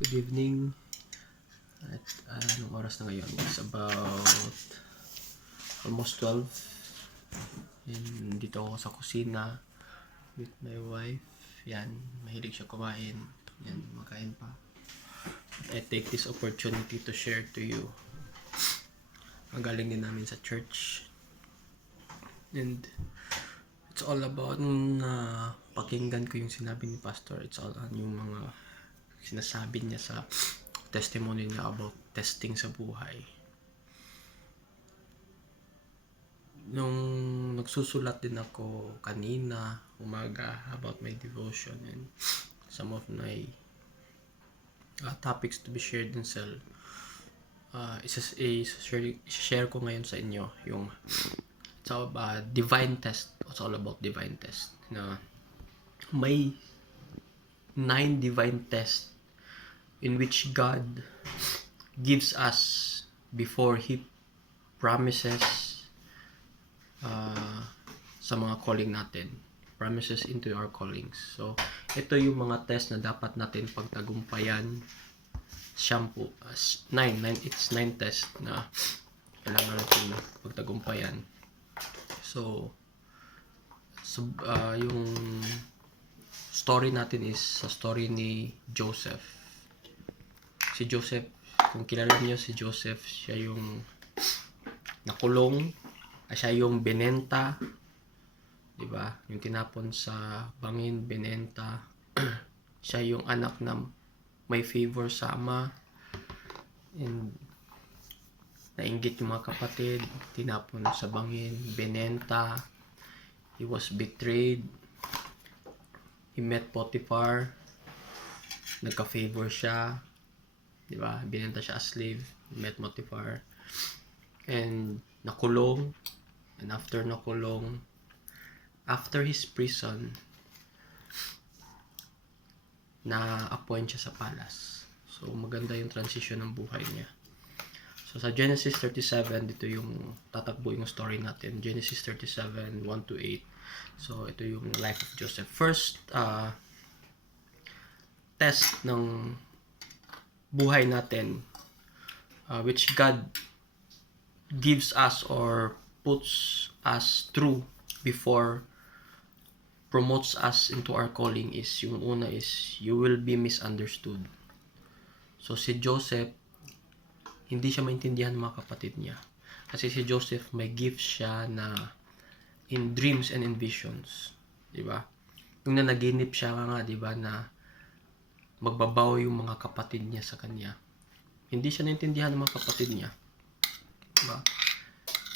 Good evening. At anong oras na ngayon? It's about almost 12. And dito ako sa kusina with my wife. Yan, mahilig siya kumain. Yan, makain pa. I take this opportunity to share to you. Ang galing din namin sa church. And it's all about pakinggan ko yung sinabi ni Pastor. It's all on yung mga sinasabi niya sa testimony niya about testing sa buhay. Nung nagsusulat din ako kanina, umaga, about my devotion and some of my topics to be shared in cell. Share ko ngayon sa inyo yung it's all about divine test. It's all about divine test. Na may 9 divine tests in which God gives us before He promises sa mga calling natin. Promises into our callings. So, ito yung mga test na dapat natin pagtagumpayan. It's 9 tests na kailangan natin pagtagumpayan. So yung story natin is sa story ni Joseph. Si Joseph, kung kilala niyo si Joseph, siya yung nakulong, siya yung binenta, 'di ba? Yung tinapon sa bangin, binenta. Siya yung anak na may favor sa ama. And nainggit yung mga kapatid, tinapon sa bangin, binenta. He was betrayed. He met Potiphar. Nagka-favor siya. Diba? Binenta siya as slave. He met Potiphar. And nakulong. And after nakulong, after his prison, na-appoint siya sa palace. So, maganda yung transition ng buhay niya. So, sa Genesis 37, dito yung tatakbo yung story natin. Genesis 37, 1-8. So, ito yung life of Joseph. First test ng buhay natin, which God gives us or puts us through before promotes us into our calling is, yung una is, you will be misunderstood. So, si Joseph, hindi siya maintindihan ng mga kapatid niya. Kasi si Joseph, may gift siya na in dreams and in visions. Diba? Yung nanaginip siya nga, diba, na magbabaw yung mga kapatid niya sa kanya. Hindi siya naintindihan ng mga kapatid niya. Diba?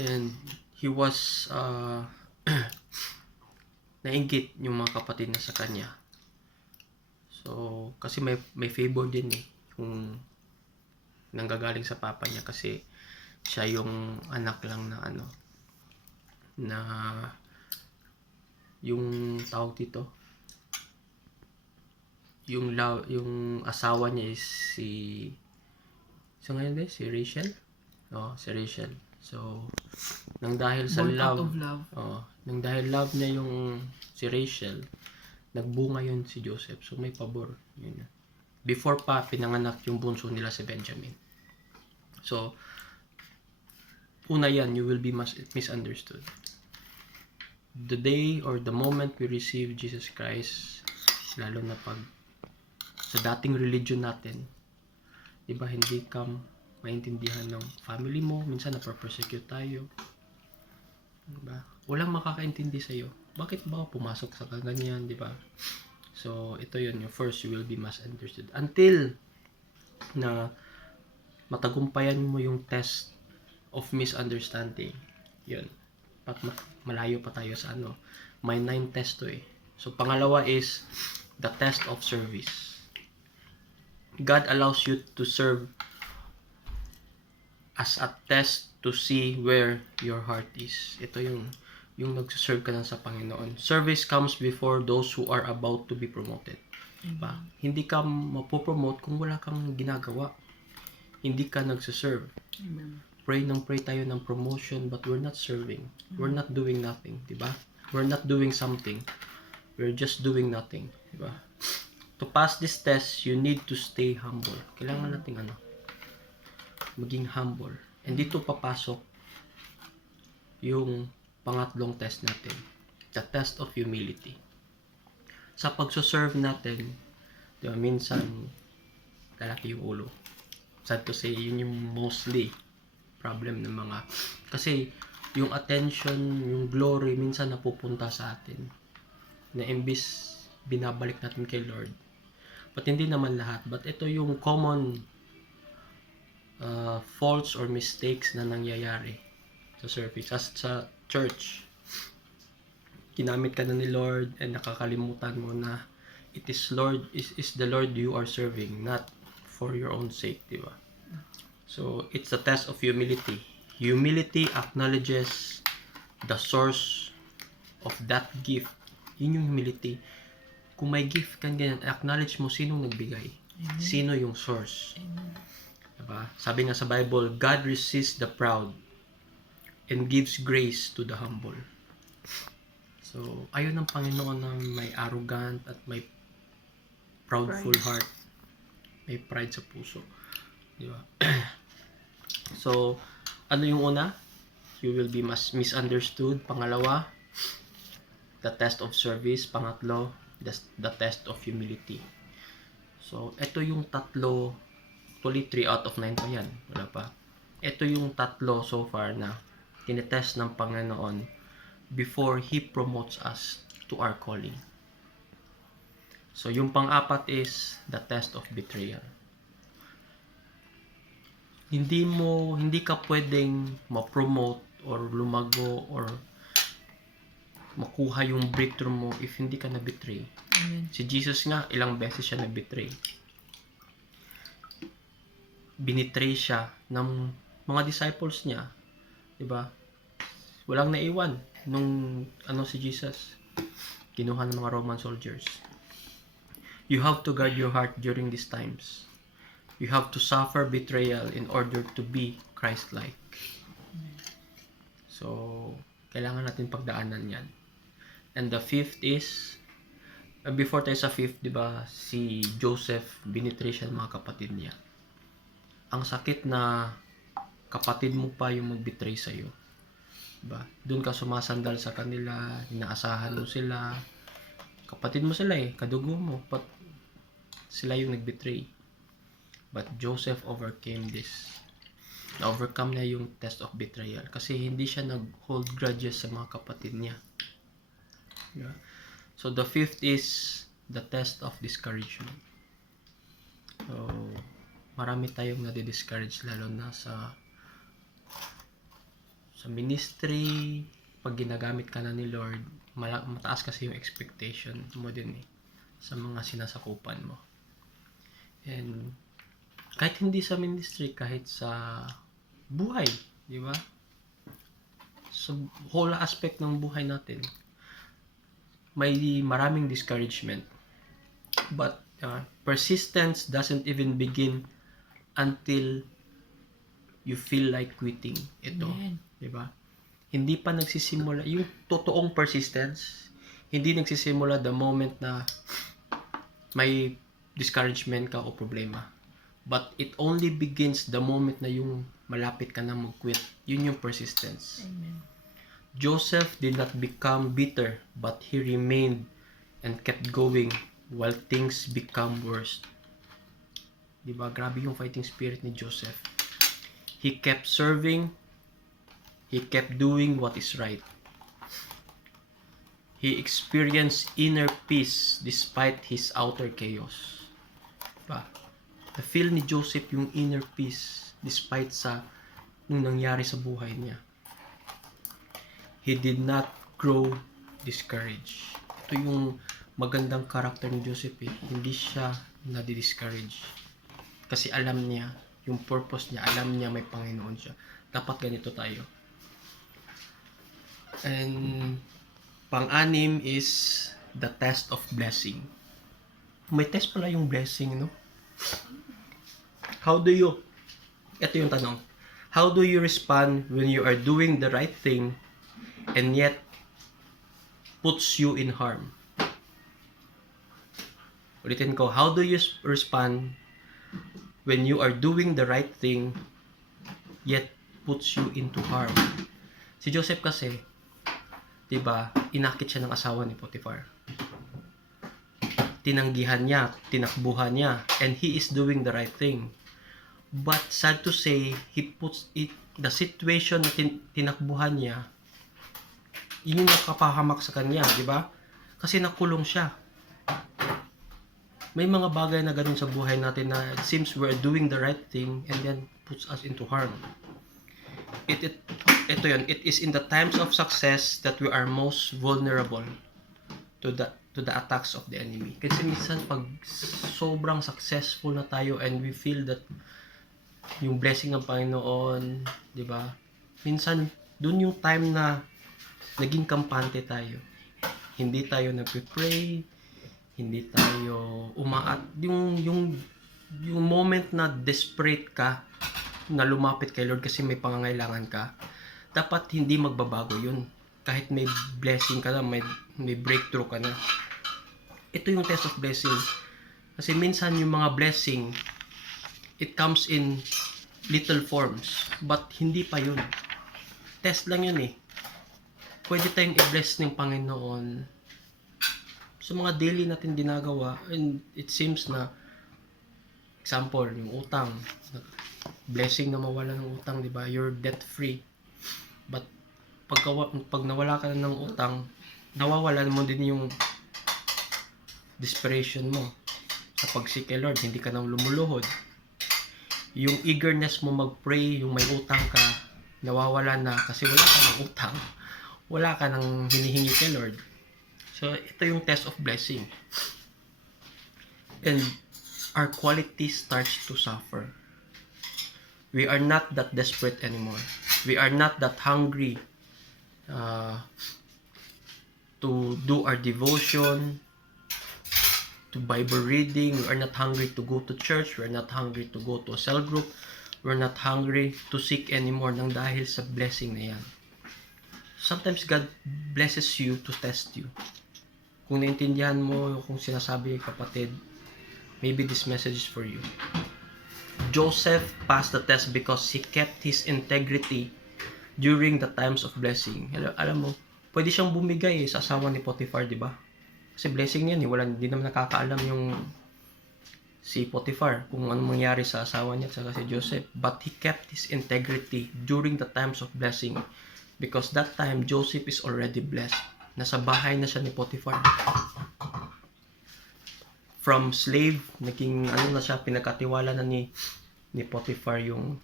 And he was nainggit yung mga kapatid niya sa kanya. So, kasi may favor din kung nanggagaling sa papa niya kasi siya yung anak lang na na yung tawag dito, yung asawa niya is si ngayon si Rachel. Si Rachel. So, nang dahil sa love, nang dahil love niya yung si Rachel, nagbunga yun si Joseph. So, may pabor. Yun. Before pa, pinanganak yung bunso nila si Benjamin. So, una yan, you will be misunderstood. The day or the moment we receive Jesus Christ, lalo na pag sa dating religion natin, diba, hindi ka maintindihan ng family mo, minsan na-persecute tayo. Diba? Walang makakaintindi sa'yo. Bakit ba pumasok sa kaganyan, diba? So, ito yun, yung first, you will be misunderstood. Until na matagumpayan mo yung test of misunderstanding. Yun. Malayo pa tayo sa may 9 test to So, pangalawa is the test of service. God allows you to serve as a test to see where your heart is. Ito yung nagsuserve ka lang sa Panginoon. Service comes before those who are about to be promoted. Diba? Hindi ka mapopromote kung wala kang ginagawa. Hindi ka nagsuserve. Amen. Pray tayo ng promotion but we're not serving. We're not doing nothing. Diba? We're not doing something. We're just doing nothing. Diba? To pass this test, you need to stay humble. Kailangan nating maging humble. And dito papasok yung pangatlong test natin. The test of humility. Sa pagsuserve natin, diba, minsan lalaki yung ulo. Sad to say, yun yung mostly problem ng mga, kasi yung attention, yung glory, minsan napupunta sa atin na imbis binabalik natin kay Lord. But hindi naman lahat. But ito yung common faults or mistakes na nangyayari sa service. Sa church, ginamit ka na ni Lord and nakakalimutan mo na it is the Lord you are serving, not for your own sake, di ba? So, it's a test of humility. Humility acknowledges the source of that gift. Yun yung humility. Kung may gift kan ganyan, acknowledge mo sino nagbigay. Amen. Sino yung source. Amen. Diba? Sabi nga sa Bible, God resists the proud and gives grace to the humble. So, ayaw ng Panginoon na may arrogant at may proudful heart. May pride sa puso. Diba? So, ano yung una? You will be misunderstood. Pangalawa, the test of service. Pangatlo, the test of humility. So, ito yung tatlo. Actually, 3 out of 9 pa yan. Wala pa. Ito yung tatlo so far na tinetest ng Panginoon before He promotes us to our calling. So, yung pang-apat is the test of betrayal. Hindi ka pwedeng ma-promote or lumago or makuha yung breakthrough mo if hindi ka na-betray. Amen. Si Jesus nga, ilang beses siya na-betray. Binitray siya ng mga disciples niya. Diba? Walang naiwan nung si Jesus. Kinuha ng mga Roman soldiers. You have to guard your heart during these times. You have to suffer betrayal in order to be Christ-like. So, kailangan natin pagdaanan yan. And the fifth is, before tayo sa fifth, di ba, si Joseph, binitray siya ng mga kapatid niya. Ang sakit na kapatid mo pa yung mag-betray sa'yo. Diba? Doon ka sumasandal sa kanila, inaasahan mo sila. Kapatid mo sila kadugo mo. But sila yung nag-betray. But Joseph overcame this. Na-overcome niya yung test of betrayal. Kasi hindi siya nag-hold grudges sa mga kapatid niya. Yeah. So, the fifth is the test of discouragement. So, marami tayong nadi-discourage lalo na sa ministry. Pag ginagamit ka na ni Lord, mataas kasi yung expectation mo din sa mga sinasakupan mo. And kahit hindi sa ministry, kahit sa buhay, di ba? Sa whole aspect ng buhay natin, may maraming discouragement. But persistence doesn't even begin until you feel like quitting ito. Di ba? Hindi pa nagsisimula, yung totoong persistence, hindi nagsisimula the moment na may discouragement ka o problema. But it only begins the moment na yung malapit ka na mag-quit. Yun yung persistence. Amen. Joseph did not become bitter, but he remained and kept going while things become worse. Diba? Grabe yung fighting spirit ni Joseph. He kept serving. He kept doing what is right. He experienced inner peace despite his outer chaos. Diba? Na-feel ni Joseph yung inner peace despite sa nung nangyari sa buhay niya. He did not grow discouraged. Ito yung magandang karakter ni Joseph. Hindi siya nadi-discourage. Kasi alam niya yung purpose niya. Alam niya may Panginoon siya. Dapat ganito tayo. And pang-anim is the test of blessing. May test pala yung blessing, no? Ito yung tanong. How do you respond when you are doing the right thing and yet puts you in harm? Ulitin ko, how do you respond when you are doing the right thing yet puts you into harm? Si Joseph kasi, 'di ba, inakit siya ng asawa ni Potiphar. Tinanggihan niya, tinakbuhan niya, and he is doing the right thing. But sad to say, he puts it, the situation na tinakbuhan niya, yun yung nakapahamak sa kanya, di ba? Kasi nakulong siya. May mga bagay na ganun sa buhay natin na it seems we're doing the right thing and then puts us into harm. Ito yun, it is in the times of success that we are most vulnerable to the attacks of the enemy. Kasi minsan pag sobrang successful na tayo and we feel that yung blessing ng Panginoon, di ba? Minsan dun yung time na naging kampante tayo. Hindi tayo nagpe-pray, hindi tayo yung moment na desperate ka na lumapit kay Lord kasi may pangangailangan ka, dapat hindi magbabago yun. Kahit may blessing ka na, may breakthrough ka na. Ito yung test of blessing. Kasi minsan yung mga blessing, it comes in little forms, but hindi pa yun. Test lang yun eh. Pwede tayong i-bless ng Panginoon sa mga daily natin ginagawa, and it seems na, example, yung utang, blessing na mawala ng utang, di ba? You're debt free. But pag nawala ka na ng utang, nawawala mo din yung desperation mo sa pag-seek kay Lord. Hindi ka nang lumuluhod. Yung eagerness mo mag-pray, yung may utang ka, nawawala na kasi wala ka ng utang. Wala ka nang hinihingi kay Lord. So, ito yung test of blessing. And our quality starts to suffer. We are not that desperate anymore. We are not that hungry to do our devotion, to Bible reading. We are not hungry to go to church. We are not hungry to go to a cell group. We are not hungry to seek anymore nang dahil sa blessing na yan. Sometimes God blesses you to test you. Kung naintindihan mo kung sinasabi kapatid, maybe this message is for you. Joseph passed the test because he kept his integrity during the times of blessing. Alam mo, pwede siyang bumigay sa asawa ni Potiphar, di ba? Kasi blessing yan, hindi naman nakakaalam yung si Potiphar kung anong mangyari sa asawa niya at si Joseph. But he kept his integrity during the times of blessing because that time Joseph is already blessed. Nasa bahay na siya ni Potiphar. From slave, naging na siya, pinagkatiwala na ni Potiphar yung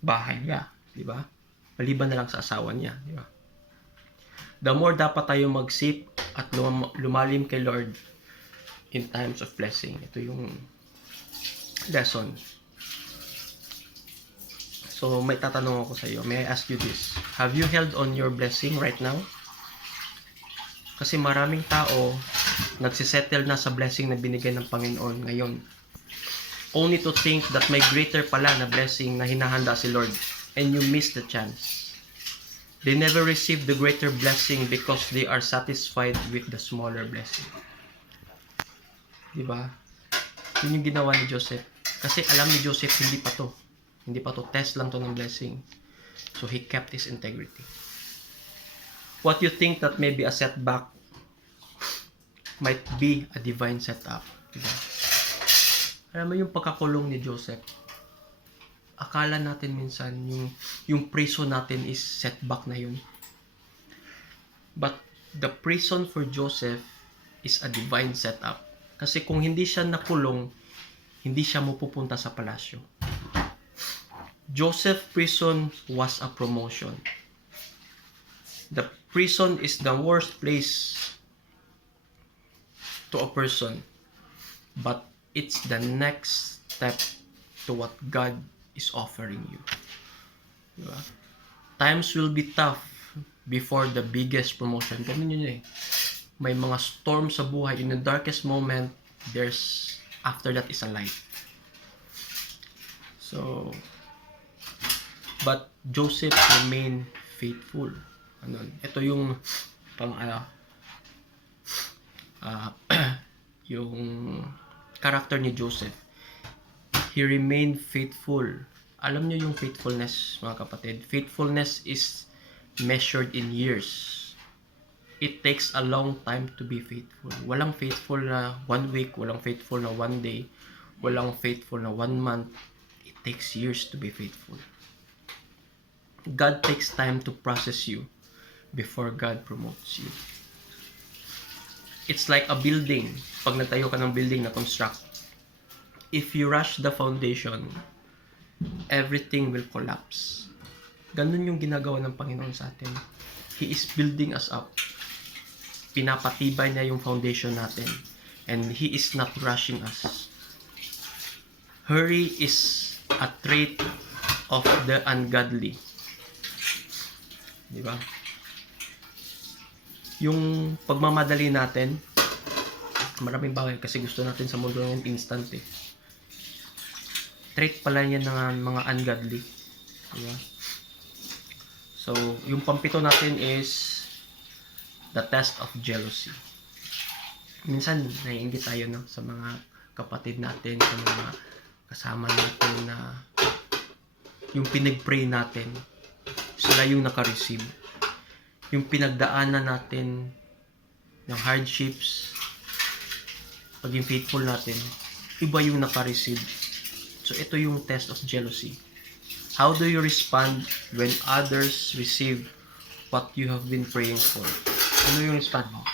bahay niya, di ba? Maliban na lang sa asawa niya, di ba? The more dapat tayo mag-seek at lumalim kay Lord in times of blessing. Ito yung lesson. So, may tatanong ako sa iyo. May I ask you this? Have you held on your blessing right now? Kasi maraming tao nagsisettle na sa blessing na binigay ng Panginoon ngayon. Only to think that may greater pala na blessing na hinahanda si Lord and you miss the chance. They never receive the greater blessing because they are satisfied with the smaller blessing. Diba? Yun yung ginawa ni Joseph. Kasi alam ni Joseph, hindi pa to. Test lang to ng blessing. So he kept his integrity. What you think that may be a setback might be a divine setup. Diba? Alam mo yung pagkakulong ni Joseph, akala natin minsan yung prison natin is setback na yun. But the prison for Joseph is a divine setup. Kasi kung hindi siya nakulong, hindi siya mapupunta sa palasyo. Joseph prison was a promotion. The prison is the worst place to a person, but it's the next step to what God is offering you. Diba? Times will be tough before the biggest promotion. Ganun yun eh. May mga storm sa buhay. In the darkest moment, after that is a light. So, but Joseph remained faithful. Ito yung yung character ni Joseph. He remained faithful. Alam niyo yung faithfulness, mga kapatid. Faithfulness is measured in years. It takes a long time to be faithful. Walang faithful na 1 week, walang faithful na 1 day, walang faithful na 1 month. It takes years to be faithful. God takes time to process you before God promotes you. It's like a building. Pag nagtayo ka ng building na construct, if you rush the foundation, everything will collapse. Ganun yung ginagawa ng Panginoon sa atin. He is building us up. Pinapatibay niya yung foundation natin. And He is not rushing us. Hurry is a trait of the ungodly. Diba? Yung pagmamadali natin, maraming bagay kasi gusto natin sa mundo ng instant eh. Trait pala yan ng mga ungodly. Diba? So, yung pampito natin is the test of jealousy. Minsan, naiinggit tayo no, sa mga kapatid natin, sa mga kasama natin na yung pinag-pray natin, sila yung naka-receive. Yung pinagdaanan natin ng hardships, paging faithful natin, iba yung naka-receive. So, ito yung test of jealousy. How do you respond when others receive what you have been praying for? Ano yung respond mo?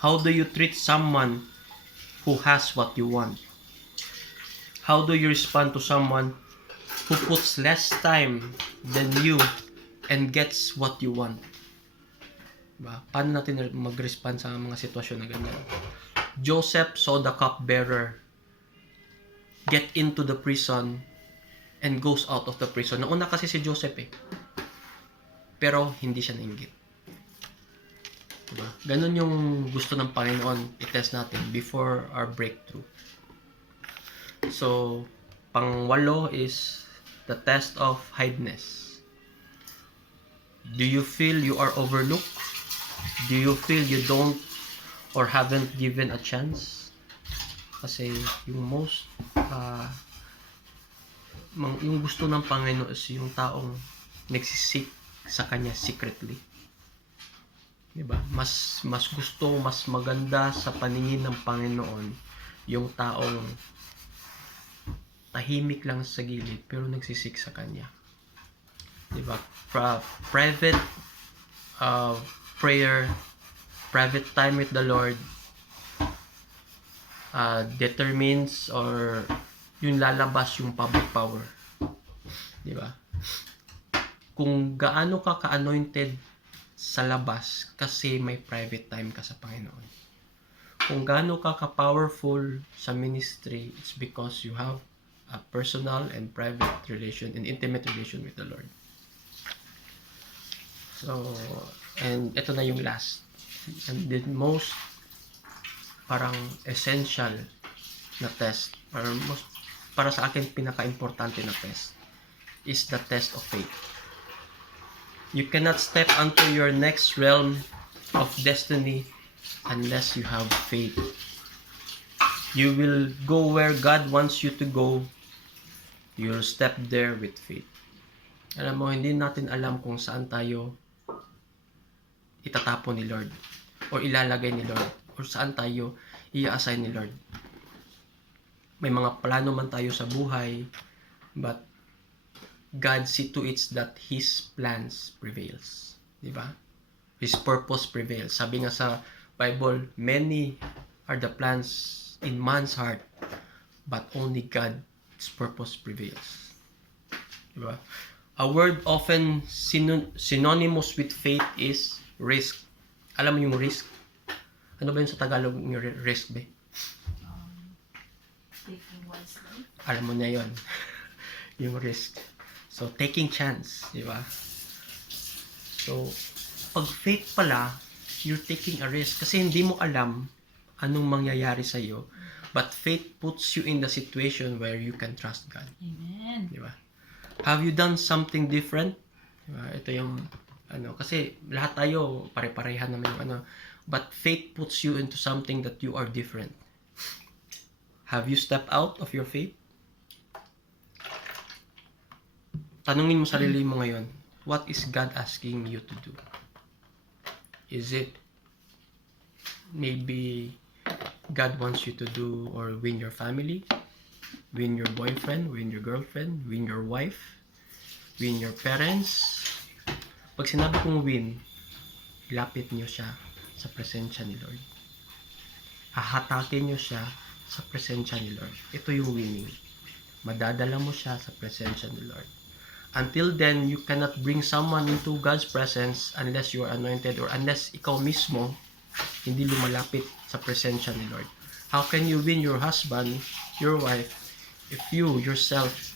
How do you treat someone who has what you want? How do you respond to someone who puts less time than you and gets what you want? Diba? Paano natin mag-respond sa mga sitwasyon na ganyan? Joseph saw the cupbearer get into the prison and goes out of the prison. Nauna kasi si Joseph eh. Pero hindi siya nainggit. Diba? Ganun yung gusto ng Panginoon i-test natin before our breakthrough. So, pang-8 is the test of hiddeness. Do you feel you are overlooked? Do you feel you don't or haven't given a chance? Kasi yung most yung gusto ng Panginoon is yung taong nagsisik sa Kanya secretly. Diba? Mas gusto, mas maganda sa paningin ng Panginoon yung taong tahimik lang sa gilid pero nagsisik sa Kanya. Diba? Private prayer, private time with the Lord determines or yung lalabas yung public power. Diba? Kung gaano ka ka-anointed sa labas kasi may private time ka sa Panginoon. Kung gaano ka ka-powerful sa ministry, it's because you have a personal and private relation and intimate relation with the Lord. So, and ito na yung last. And the most parang essential na test, para sa akin pinaka-importante na test is the test of faith. You cannot step onto your next realm of destiny unless you have faith. You will go where God wants you to go. You'll step there with faith. Alam mo, hindi natin alam kung saan tayo itatapon ni Lord o ilalagay ni Lord o saan tayo i-assign ni Lord. May mga plano man tayo sa buhay, but God see to it that His plans prevails. Diba? His purpose prevails. Sabi nga sa Bible, many are the plans in man's heart, but only God's purpose prevails. Diba? A word often synonymous with faith is risk. Alam mo yung risk? Ano ba yun sa Tagalog yung risk ba? Taking one's life. Alam mo na yun. Yung risk. So, taking chance, di ba? So, pag faith pala, you're taking a risk. Kasi hindi mo alam anong mangyayari sa'yo. But faith puts you in the situation where you can trust God. Amen. Di ba? Have you done something different? Di ba? Ito yung, kasi lahat tayo, pare-parehan naman yung But faith puts you into something that you are different. Have you stepped out of your faith? Tanungin mo sarili mo ngayon, what is God asking you to do? Is it maybe God wants you to do or win your family, win your boyfriend, win your girlfriend, win your wife, win your parents? Pag sinabi kong win, ilapit niyo siya sa presensya ni Lord. Hahatakin niyo siya sa presensya ni Lord. Ito yung winning. Madadala mo siya sa presensya ni Lord. Until then, you cannot bring someone into God's presence unless you are anointed or unless ikaw mismo hindi lumalapit sa presensya ni Lord. How can you win your husband, your wife, if you yourself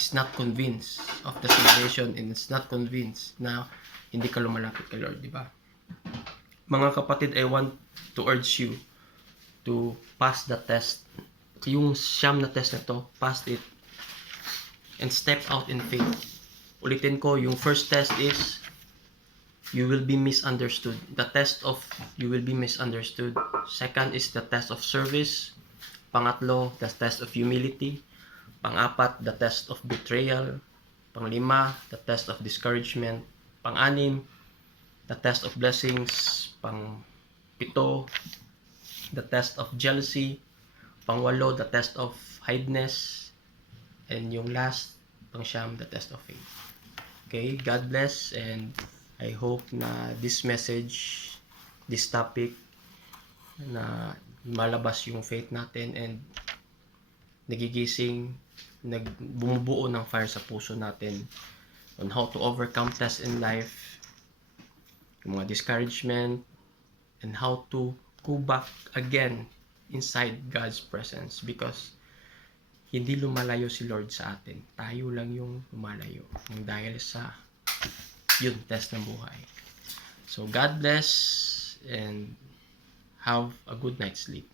is not convinced of the salvation and is not convinced na hindi ka lumalapit kay Lord, di ba? Mga kapatid, I want to urge you to pass the test. Yung siyam na test na to, pass it and step out in faith. Ulitin ko, yung first test is you will be misunderstood. The test of you will be misunderstood. Second is the test of service. Pangatlo, the test of humility. Pang-apat, the test of betrayal. Pang-lima, the test of discouragement. Pang-anim, the test of blessings. Pang-pito, the test of jealousy. Pang-walo, the test of hiddeness. And yung last, pang-siyam, the test of faith. Okay, God bless, and I hope na this message, this topic, na malabas yung faith natin and nagigising, bumubuo ng fire sa puso natin on how to overcome tests in life, yung mga discouragement, and how to go back again inside God's presence, because hindi lumalayo si Lord sa atin. Tayo lang yung lumalayo. Yung dahil sa yun, test ng buhay. So, God bless and have a good night's sleep.